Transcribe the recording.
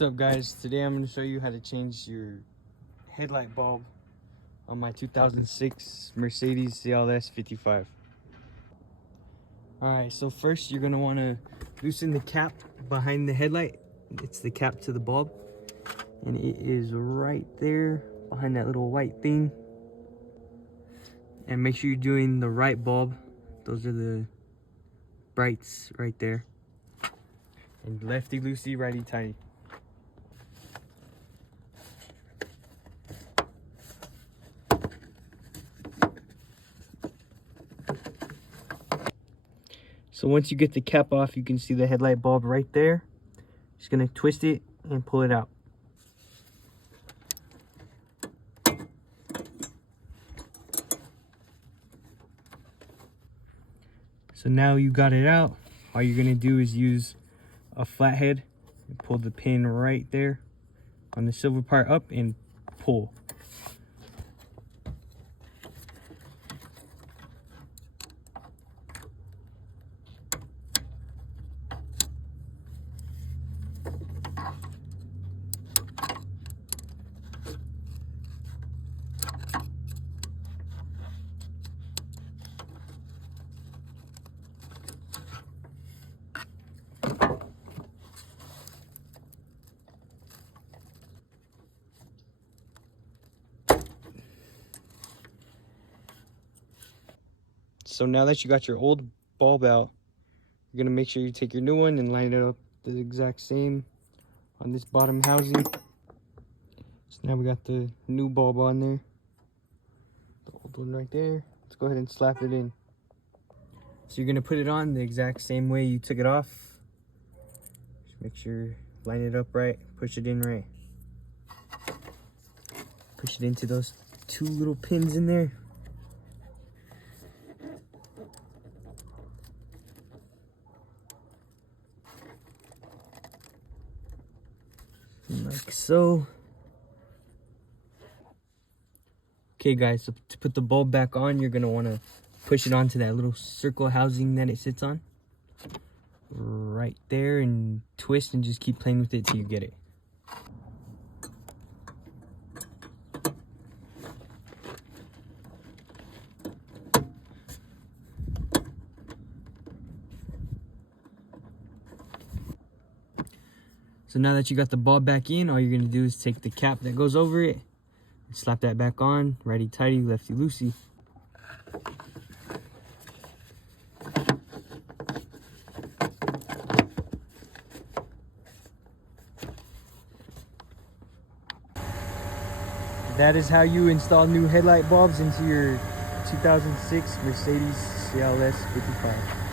What's up, guys? Today I'm going to show you how to change your headlight bulb on my 2006 Mercedes Cls55. Alright, so first you're going to want to loosen the cap behind the headlight. It's the cap to the bulb, and it is right there behind that little white thing. And make sure you're doing the right bulb. Those are the brights right there. And lefty loosey, righty tighty. So once you get the cap off, you can see the headlight bulb right there. Just gonna twist it and pull it out. So now you got it out. All you're gonna do is use a flathead and pull the pin right there on the silver part up and pull. So now that you got your old bulb out, you're gonna make sure you take your new one and line it up the exact same on this bottom housing. So now we got the new bulb on there, the old one right there. Let's go ahead and slap it in. So you're gonna put it on the exact same way you took it off. Just make sure, line it up right, push it in right. Push it into those two little pins in there. Like so. Okay guys, so to put the bulb back on, you're gonna wanna push it onto that little circle housing that it sits on. Right there, and twist and just keep playing with it till you get it. So now that you got the bulb back in, all you're gonna do is take the cap that goes over it and slap that back on, righty tighty, lefty loosey. That is how you install new headlight bulbs into your 2006 Mercedes CLS 55.